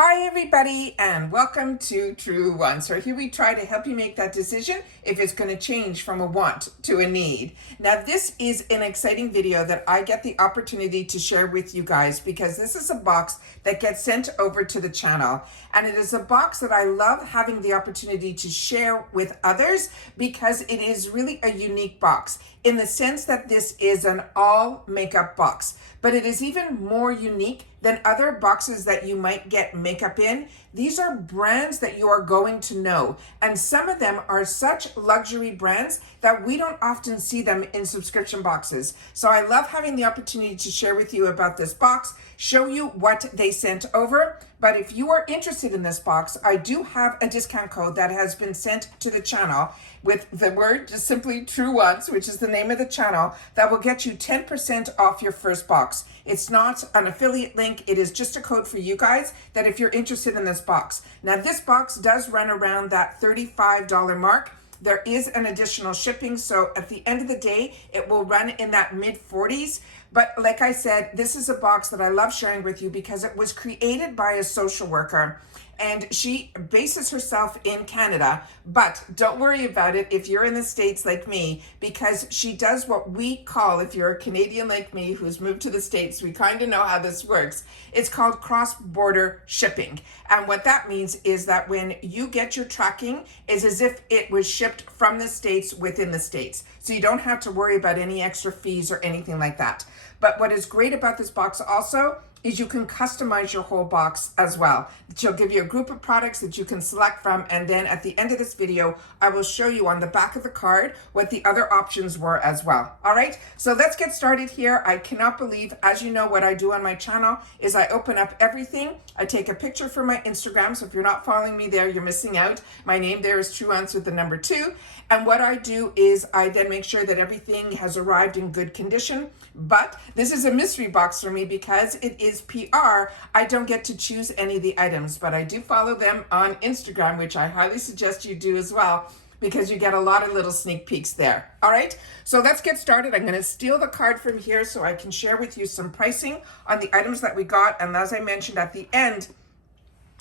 Hi everybody and welcome to Truewants. So here we try to help you make that decision if it's going to change from a want to a need. Now this is an exciting video that I get the opportunity to share with you guys because this is a box that gets sent over to the channel, and it is a box that I love having the opportunity to share with others because it is really a unique box in the sense that this is an all makeup box, but it is even more unique than other boxes that you might get makeup in. These are brands that you are going to know, and some of them are such luxury brands that we don't often see them in subscription boxes. So I love having the opportunity to share with you about this box, show you what they sent over. But if you are interested in this box, I do have a discount code that has been sent to the channel with the word just simply Truewants, which is the name of the channel, that will get you 10% off your first box. It's not an affiliate link. It is just a code for you guys that if you're interested in this box. Now this box does run around that $35 mark. There is an additional shipping, so at the end of the day, it will run in that mid-40s. But like I said, this is a box that I love sharing with you because it was created by a social worker, and she bases herself in Canada. But don't worry about it if you're in the States like me, because she does what we call, if you're a Canadian like me who's moved to the States, we kind of know how this works. It's called cross-border shipping. And what that means is that when you get your tracking, is as if it was shipped from the States within the States. So you don't have to worry about any extra fees or anything like that. But what is great about this box also is you can customize your whole box as well. She'll give you a group of products that you can select from, and then at the end of this video, I will show you on the back of the card what the other options were as well. All right, so let's get started here. I cannot believe, as you know, what I do on my channel is I open up everything. I take a picture for my Instagram, so if you're not following me there, you're missing out. My name there is Truewants with the number 2. And what I do is I then make sure that everything has arrived in good condition. But this is a mystery box for me because it is PR. I don't get to choose any of the items, but I do follow them on Instagram, which I highly suggest you do as well, because you get a lot of little sneak peeks there. All right, so let's get started. I'm going to steal the card from here so I can share with you some pricing on the items that we got. And as I mentioned at the end,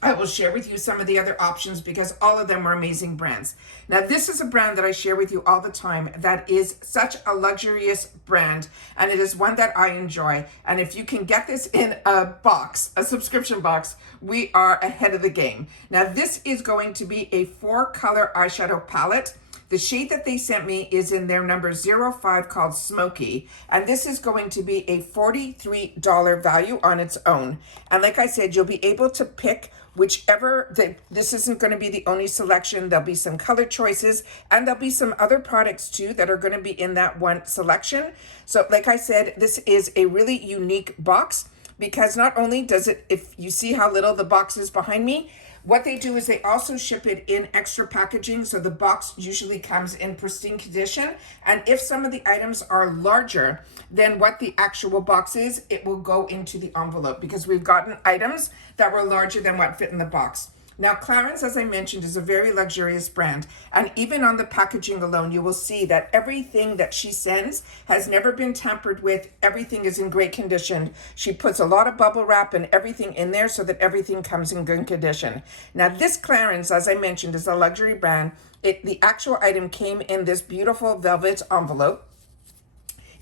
I will share with you some of the other options because all of them were amazing brands. Now, this is a brand that I share with you all the time that is such a luxurious brand, and it is one that I enjoy. And if you can get this in a box, a subscription box, we are ahead of the game. Now, this is going to be a 4-color eyeshadow palette. The shade that they sent me is in their number 05 called Smoky, and this is going to be a $43 value on its own. And like I said, you'll be able to pick whichever, this isn't going to be the only selection. There'll be some color choices, and there'll be some other products too that are going to be in that one selection. So like I said, this is a really unique box because not only does it, if you see how little the box is behind me, what they do is they also ship it in extra packaging, so the box usually comes in pristine condition. And if some of the items are larger than what the actual box is, it will go into the envelope because we've gotten items that were larger than what fit in the box. Now, Clarins, as I mentioned, is a very luxurious brand. And even on the packaging alone, you will see that everything that she sends has never been tampered with. Everything is in great condition. She puts a lot of bubble wrap and everything in there so that everything comes in good condition. Now, this Clarins, as I mentioned, is a luxury brand. The actual item came in this beautiful velvet envelope.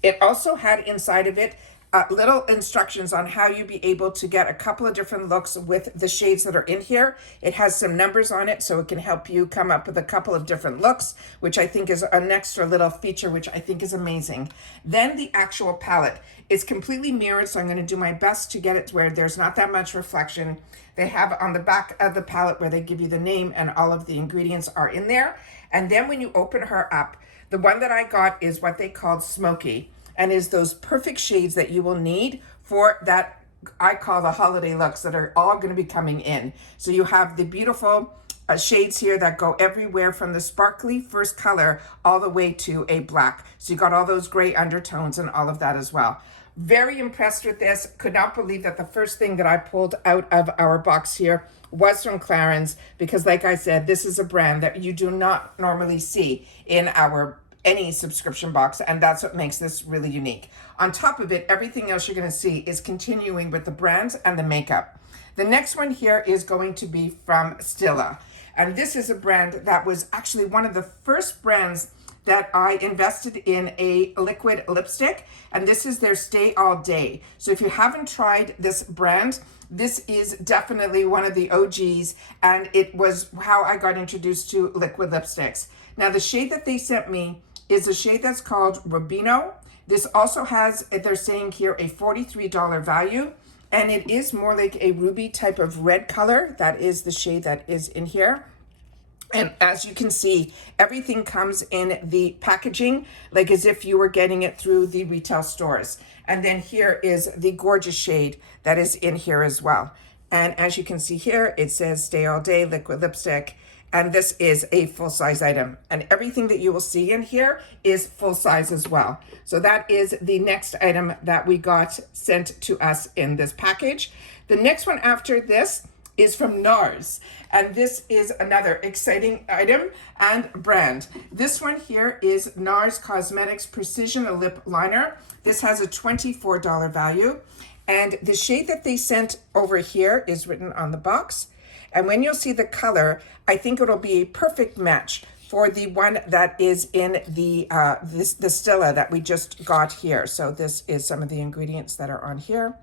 It also had inside of it little instructions on how you'd be able to get a couple of different looks with the shades that are in here. It has some numbers on it, so it can help you come up with a couple of different looks, which I think is an extra little feature, which I think is amazing. Then the actual palette is completely mirrored, so I'm going to do my best to get it to where there's not that much reflection. They have on the back of the palette where they give you the name and all of the ingredients are in there. And then when you open her up, the one that I got is what they called Smoky, and is those perfect shades that you will need for that, I call the holiday looks that are all going to be coming in. So you have the beautiful shades here that go everywhere from the sparkly first color all the way to a black. So you got all those gray undertones and all of that as well. Very impressed with this. Could not believe that the first thing that I pulled out of our box here was from Clarins, because like I said, this is a brand that you do not normally see in any subscription box, and that's what makes this really unique. On top of it, everything else you're going to see is continuing with the brands and the makeup. The next one here is going to be from Stila. And this is a brand that was actually one of the first brands that I invested in a liquid lipstick, and this is their Stay All Day. So if you haven't tried this brand, this is definitely one of the OGs, and it was how I got introduced to liquid lipsticks. Now the shade that they sent me is a shade that's called Rubino. This also has, they're saying here, a $43 value, and it is more like a ruby type of red color. That is the shade that is in here. And as you can see, everything comes in the packaging, like as if you were getting it through the retail stores. And then here is the gorgeous shade that is in here as well. And as you can see here, it says Stay All Day Liquid Lipstick. And this is a full-size item. And everything that you will see in here is full size as well. So that is the next item that we got sent to us in this package. The next one after this is from NARS, and this is another exciting item and brand. This one here is NARS Cosmetics Precision Lip Liner. This has a $24 value, and the shade that they sent over here is written on the box. And when you'll see the color, I think it'll be a perfect match for the one that is in the the Stila that we just got here. So this is some of the ingredients that are on here,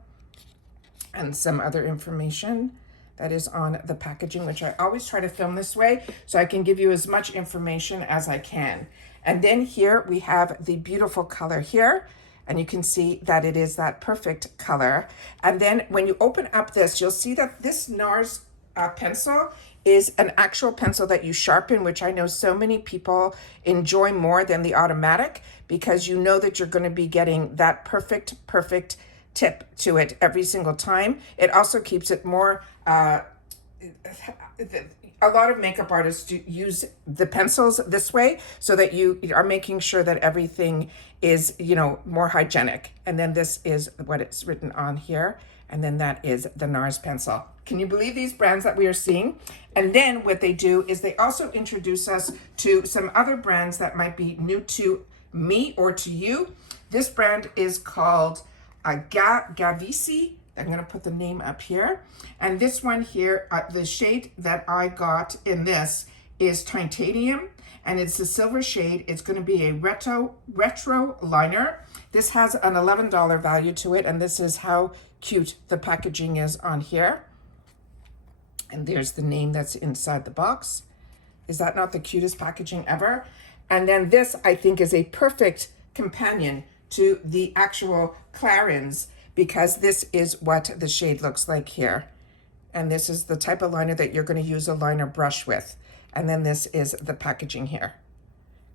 and some other information that is on the packaging, which I always try to film this way so I can give you as much information as I can. And then here we have the beautiful color here, and you can see that it is that perfect color. And then when you open up this, you'll see that this NARS pencil is an actual pencil that you sharpen, which I know so many people enjoy more than the automatic, because you know that you're going to be getting that perfect tip to it every single time. It also keeps it more, a lot of makeup artists use the pencils this way so that you are making sure that everything is, you know, more hygienic. And then this is what it's written on here. And then that is the NARS pencil. Can you believe these brands that we are seeing? And then what they do is they also introduce us to some other brands that might be new to me or to you. This brand is called Gavisi. I'm going to put the name up here. And this one here, the shade that I got in this is Titanium, and it's a silver shade. It's going to be a retro liner. This has an $11 value to it, and this is how cute the packaging is on here. And there's the name that's inside the box. Is that not the cutest packaging ever? And then this, I think, is a perfect companion to the actual Clarins, because this is what the shade looks like here. And this is the type of liner that you're going to use a liner brush with. And then this is the packaging here.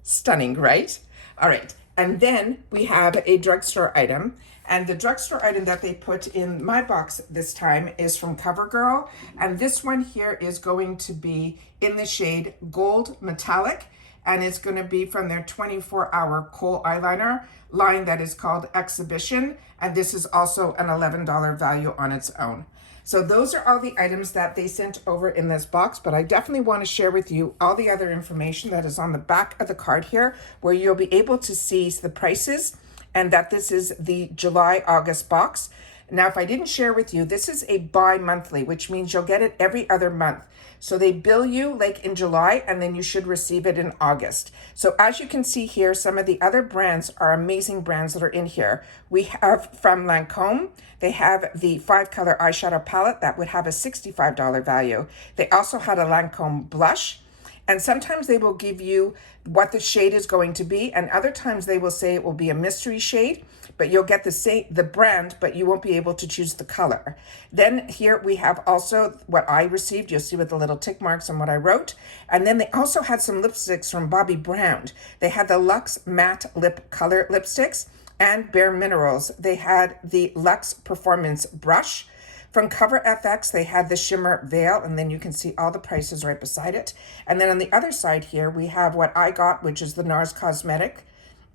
Stunning, right? All right. And then we have a drugstore item. And the drugstore item that they put in my box this time is from CoverGirl. And this one here is going to be in the shade Gold Metallic. And it's going to be from their 24-hour kohl eyeliner line that is called Exhibition. And this is also an $11 value on its own. So those are all the items that they sent over in this box, but I definitely want to share with you all the other information that is on the back of the card here, where you'll be able to see the prices, and that this is the July-August box. Now, if I didn't share with you, this is a bi-monthly, which means you'll get it every other month. So they bill you like in July, and then you should receive it in August. So as you can see here, some of the other brands are amazing brands that are in here. We have from Lancome, they have the 5-color eyeshadow palette that would have a $65 value. They also had a Lancome blush. And sometimes they will give you what the shade is going to be, and other times they will say it will be a mystery shade, but you'll get the brand, but you won't be able to choose the color. Then here we have also what I received. You'll see with the little tick marks on what I wrote. And then they also had some lipsticks from Bobbi Brown. They had the Luxe Matte Lip Color lipsticks, and Bare Minerals. They had the Luxe Performance Brush. From Cover FX, they had the Shimmer Veil, and then you can see all the prices right beside it. And then on the other side here, we have what I got, which is the NARS Cosmetic.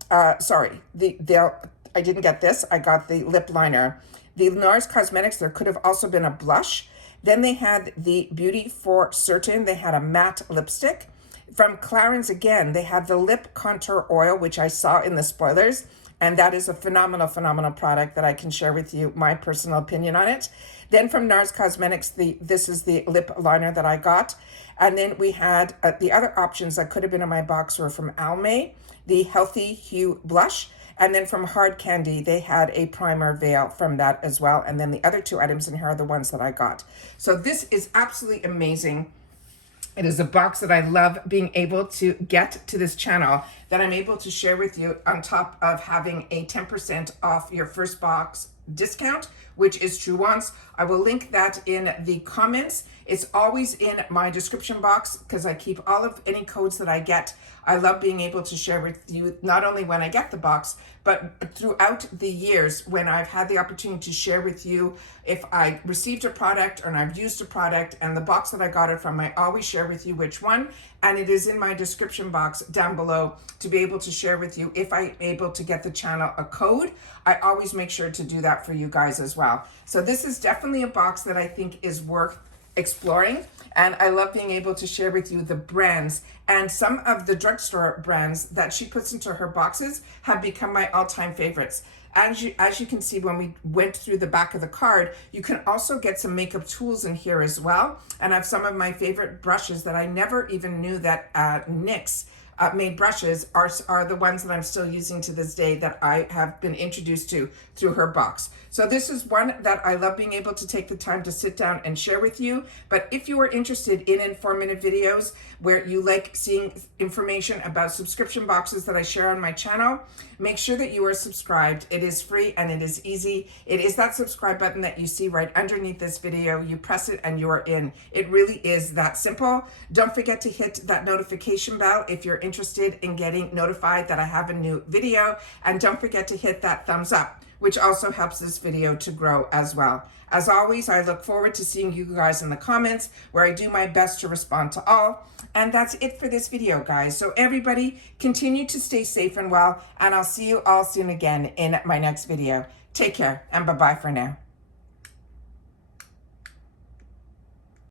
I didn't get this. I got the lip liner. The NARS Cosmetics, there could have also been a blush. Then they had the Beauty for Certain. They had a matte lipstick. From Clarins, again, they had the Lip Contour Oil, which I saw in the spoilers. And that is a phenomenal, phenomenal product that I can share with you my personal opinion on it. Then from NARS Cosmetics, this is the lip liner that I got. And then we had the other options that could have been in my box were from Almay, the Healthy Hue Blush. And then from Hard Candy, they had a primer veil from that as well. And then the other two items in here are the ones that I got. So this is absolutely amazing. It is a box that I love being able to get to this channel, that I'm able to share with you, on top of having a 10% off your first box discount, which is Truewants. I will link that in the comments. It's always in my description box because I keep all of any codes that I get. I love being able to share with you, not only when I get the box, but throughout the years when I've had the opportunity to share with you if I received a product and I've used a product, and the box that I got it from, I always share with you which one. And it is in my description box down below to be able to share with you if I'm able to get the channel a code. I always make sure to do that for you guys as well. So this is definitely a box that I think is worth exploring, and I love being able to share with you the brands, and some of the drugstore brands that she puts into her boxes have become my all-time favorites. As you can see, when we went through the back of the card, you can also get some makeup tools in here as well, and I have some of my favorite brushes that I never even knew that NYX made brushes are the ones that I'm still using to this day, that I have been introduced to through her box. So this is one that I love being able to take the time to sit down and share with you. But if you are interested in informative videos where you like seeing information about subscription boxes that I share on my channel, make sure that you are subscribed. It is free and it is easy. It is that subscribe button that you see right underneath this video. You press it and you are in. It really is that simple. Don't forget to hit that notification bell if you're interested in getting notified that I have a new video. And don't forget to hit that thumbs up, which also helps this video to grow as well. As always, I look forward to seeing you guys in the comments, where I do my best to respond to all. And that's it for this video, guys. So everybody, continue to stay safe and well, and I'll see you all soon again in my next video. Take care, and bye-bye for now.